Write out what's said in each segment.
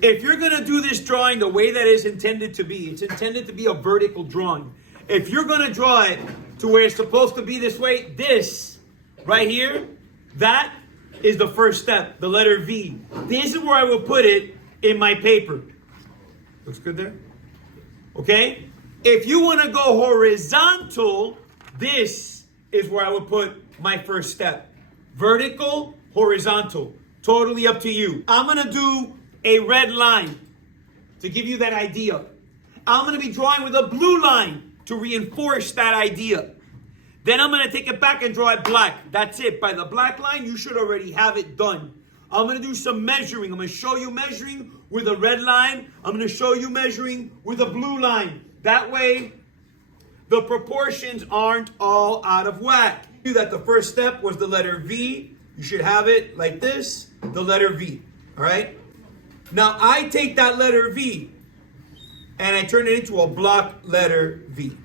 If you're going to do this drawing the way that it's intended to be, it's intended to be a vertical drawing. If you're going to draw it to where it's supposed to be this way, this right here, that is the first step, the letter V. This is where I will put it in my paper. Looks good there? Okay? If you want to go horizontal, this is where I would put my first step. Vertical, horizontal. Totally up to you. I'm going to do a red line to give you that idea. I'm going to be drawing with a blue line to reinforce that idea. Then I'm going to take it back and draw it black. That's it. By the black line, you should already have it done. I'm going to do some measuring. I'm going to show you measuring with a red line. I'm going to show you measuring with a blue line. That way, the proportions aren't all out of whack. You that the first step was the letter V. You should have it like this, the letter V. All right? Now, I take that letter V and I turn it into a block letter V.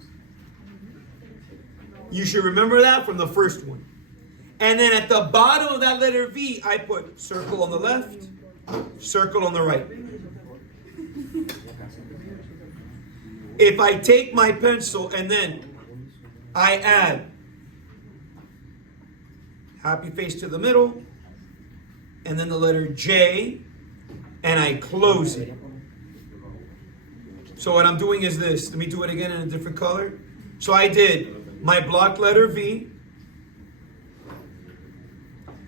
You should remember that from the first one. And then at the bottom of that letter V, I put circle on the left, circle on the right. If I take my pencil and then I add happy face to the middle, and then the letter J, and I close it. So what I'm doing is this. Let me do it again in a different color. So I did my block letter V.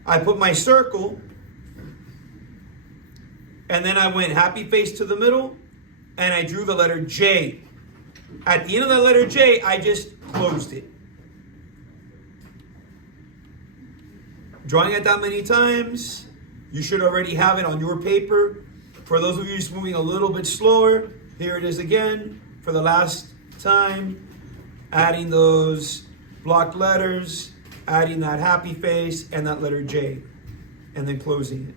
I put my circle. And then I went happy face to the middle. And I drew the letter J. At the end of the letter J, I just closed it. Drawing it that many times, you should already have it on your paper. For those of you just moving a little bit slower, here it is again for the last time. Adding those block letters, adding that happy face and that letter J, and then closing it.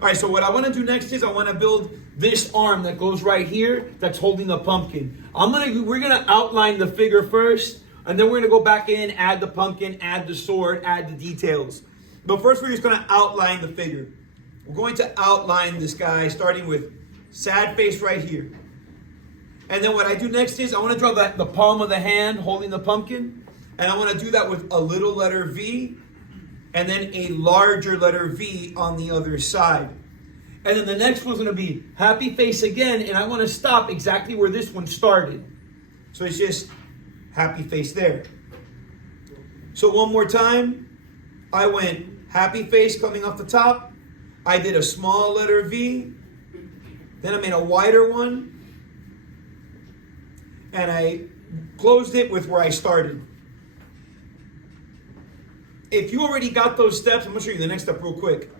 All right, so what I want to do next is I want to build this arm that goes right here that's holding the pumpkin. We're gonna outline the figure first, and then we're gonna go back in, add the pumpkin, add the sword, add the details. But first we're just gonna outline the figure. We're going to outline this guy starting with sad face right here. And then what I do next is I want to draw the palm of the hand holding the pumpkin. And I want to do that with a little letter V and then a larger letter V on the other side. And then the next one's going to be happy face again. And I want to stop exactly where this one started. So it's just happy face there. So one more time. I went happy face coming off the top. I did a small letter V. Then I made a wider one. And I closed it with where I started. If you already got those steps, I'm going to show you the next step real quick.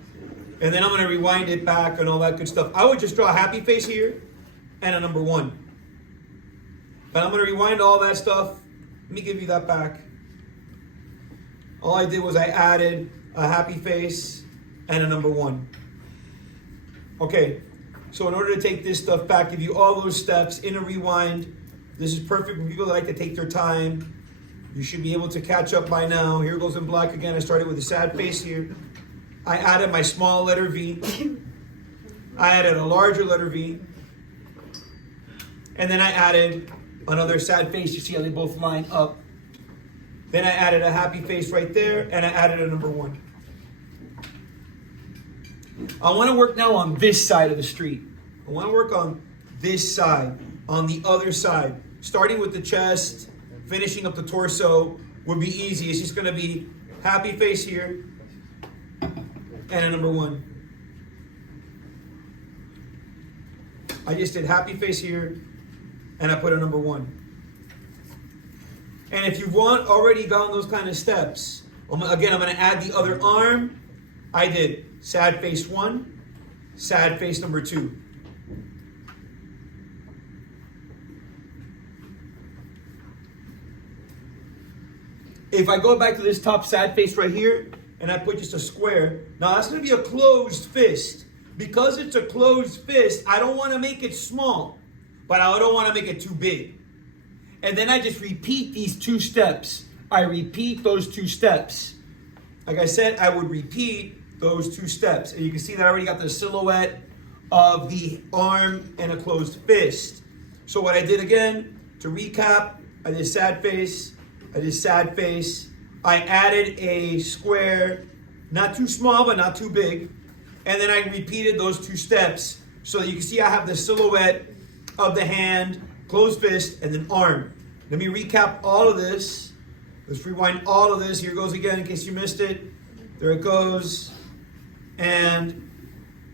And then I'm going to rewind it back and all that good stuff. I would just draw a happy face here and a number 1. But I'm going to rewind all that stuff. Let me give you that back. All I did was I added a happy face and a number 1. Okay, so in order to take this stuff back, give you all those steps in a rewind. This is perfect for people that like to take their time. You should be able to catch up by now. Here goes in black again. I started with a sad face here. I added my small letter V. I added a larger letter V. And then I added another sad face. You see how they both line up. Then I added a happy face right there. And I added a number 1. I want to work now on this side of the street. I want to work on this side, on the other side. Starting with the chest, finishing up the torso would be easy. It's just going to be happy face here and a number 1. I just did happy face here and I put a number 1. And if you want already gone those kind of steps, again, I'm going to add the other arm. I did sad face 1, sad face number 2. If I go back to this top sad face right here, and I put just a square, now that's going to be a closed fist. Because it's a closed fist, I don't want to make it small, but I don't want to make it too big. And then I just repeat these 2 steps. I repeat those 2 steps. Like I said, I would repeat those 2 steps. And you can see that I already got the silhouette of the arm and a closed fist. So what I did again, to recap, I did sad face, I did sad face. I added a square, not too small, but not too big. And then I repeated those 2 steps. So that you can see I have the silhouette of the hand, closed fist, and then arm. Let me recap all of this. Let's rewind all of this. Here goes again in case you missed it. There it goes. And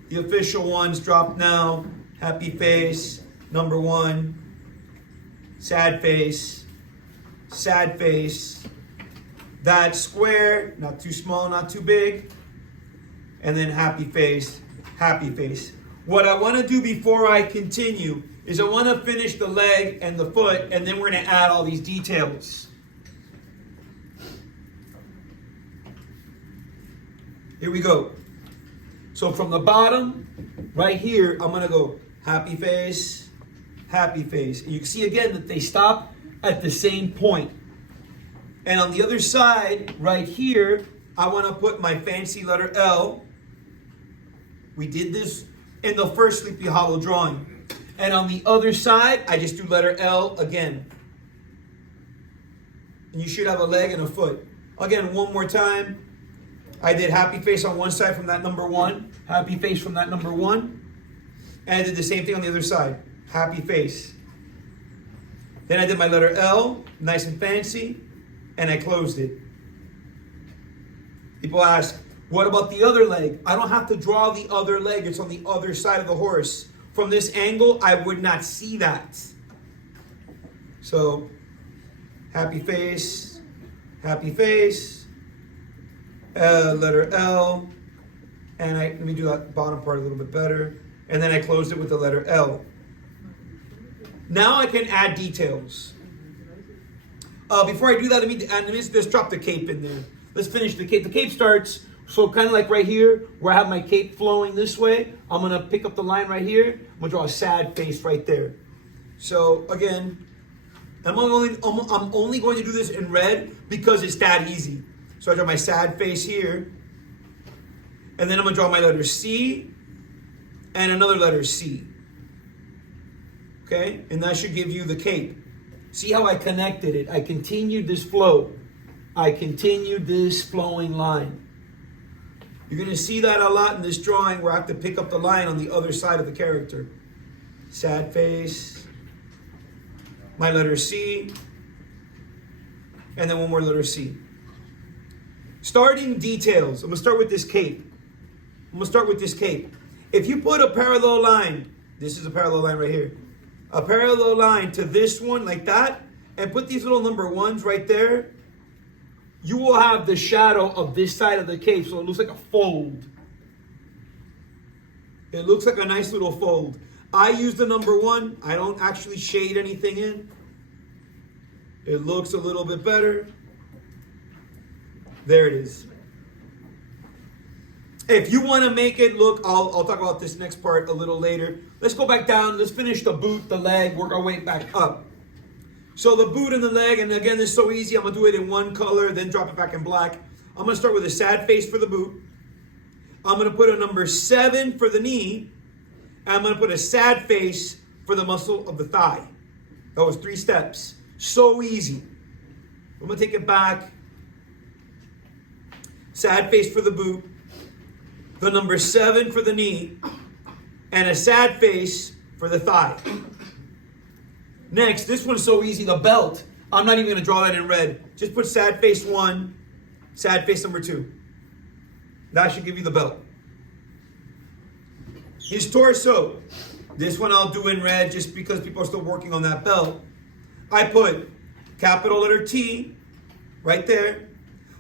the official ones drop now. Happy face, number 1. Sad face, sad face. That square, not too small, not too big. And then happy face, happy face. What I want to do before I continue is I want to finish the leg and the foot, and then we're going to add all these details. Here we go. So from the bottom, right here, I'm going to go happy face, happy face. And you can see again that they stop at the same point. And on the other side, right here, I want to put my fancy letter L. We did this in the first Sleepy Hollow drawing. And on the other side, I just do letter L again. And you should have a leg and a foot. Again, one more time. I did happy face on one side from that number 1. Happy face from that number 1. And I did the same thing on the other side. Happy face. Then I did my letter L, nice and fancy, and I closed it. People ask, what about the other leg? I don't have to draw the other leg. It's on the other side of the horse. From this angle, I would not see that. So, happy face, letter L, and let me do that bottom part a little bit better. And then I closed it with the letter L. Now I can add details. Before I do that, let me just drop the cape in there. Let's finish the cape. The cape starts, so kind of like right here, where I have my cape flowing this way. I'm going to pick up the line right here. I'm going to draw a sad face right there. So again, I'm only going to do this in red because it's that easy. So I draw my sad face here. And then I'm going to draw my letter C and another letter C. Okay? And that should give you the cape. See how I connected it? I continued this flow. I continued this flowing line. You're going to see that a lot in this drawing where I have to pick up the line on the other side of the character. Sad face. My letter C. And then one more letter C. Starting details. I'm going to start with this cape. If you put a parallel line, this is a parallel line right here. A parallel line to this one like that, and put these little number 1s right there, you will have the shadow of this side of the cape, so it looks like a fold. It looks like a nice little fold. I use the number 1. I don't actually shade anything in. It looks a little bit better. There it is. If you want to make it look, I'll talk about this next part a little later. Let's go back down. Let's finish the boot, the leg, work our way back up. So the boot and the leg, and again, this is so easy. I'm going to do it in one color, then drop it back in black. I'm going to start with a sad face for the boot. I'm going to put a number 7 for the knee. And I'm going to put a sad face for the muscle of the thigh. That was 3 steps. So easy. I'm going to take it back. Sad face for the boot. The number 7 for the knee, and a sad face for the thigh. Next, this one's so easy, the belt. I'm not even going to draw that in red. Just put sad face 1, sad face number 2. That should give you the belt. His torso. This one I'll do in red just because people are still working on that belt. I put capital letter T right there.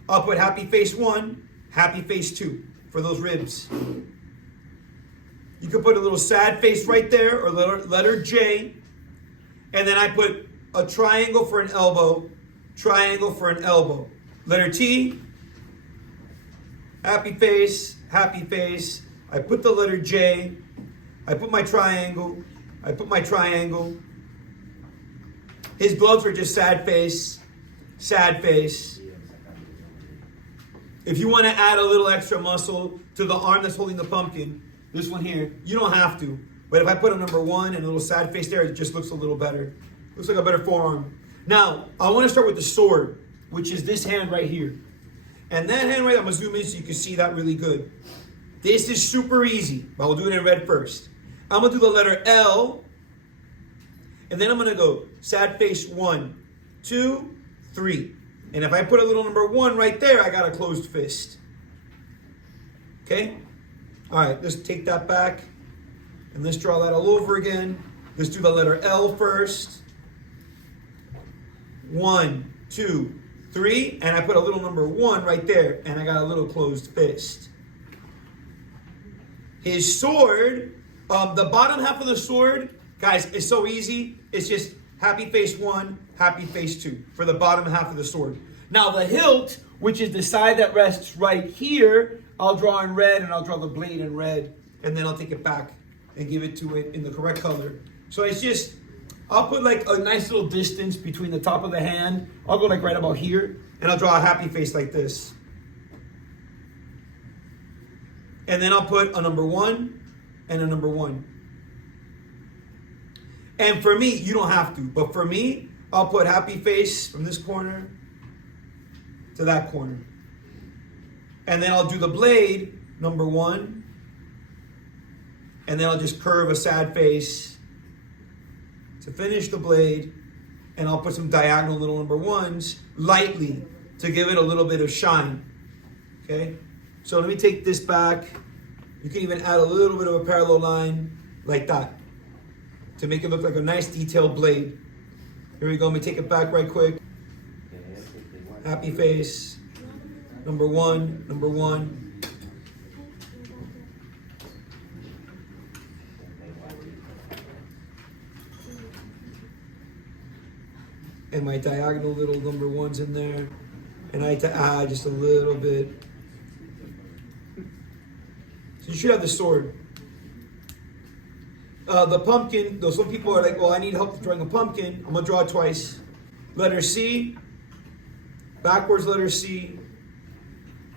I'll put happy face 1, happy face 2. For those ribs. You could put a little sad face right there, or letter J. And then I put a triangle for an elbow, triangle for an elbow. Letter T, happy face, happy face. I put the letter J. I put my triangle. I put my triangle. His gloves are just sad face, sad face. If you want to add a little extra muscle to the arm that's holding the pumpkin, This one here, you don't have to. But if I put a number 1 and a little sad face there, it just looks a little better. Looks like a better forearm. Now, I want to start with the sword, which is this hand right here. And that hand right, I'm going to zoom in so you can see that really good. This is super easy, but we'll do it in red first. I'm going to do the letter L. And then I'm going to go sad face 1, 2, 3. And if I put a little number 1 right there, I got a closed fist. Okay? All right, let's take that back. And let's draw that all over again. Let's do the letter L first. 1, 2, 3. And I put a little number 1 right there. And I got a little closed fist. His sword, the bottom half of the sword, guys, is so easy. It's just happy face 1, happy face 2 for the bottom half of the sword. Now the hilt, which is the side that rests right here, I'll draw in red and I'll draw the blade in red. And then I'll take it back and give it to it in the correct color. So it's just, I'll put like a nice little distance between the top of the hand. I'll go like right about here. And I'll draw a happy face like this. And then I'll put a number 1 and a number 1. And for me, you don't have to. But for me, I'll put happy face from this corner to that corner. And then I'll do the blade, number 1. And then I'll just curve a sad face to finish the blade. And I'll put some diagonal little number 1s lightly to give it a little bit of shine. Okay? So let me take this back. You can even add a little bit of a parallel line like that to make it look like a nice detailed blade. Here we go. Let me take it back right quick. Happy face. Number 1, number 1. And my diagonal little number 1s in there. And I had to add just a little bit. So you should have the sword. The pumpkin, though some people are like, well, I need help drawing a pumpkin. I'm going to draw it twice. Letter C. Backwards letter C.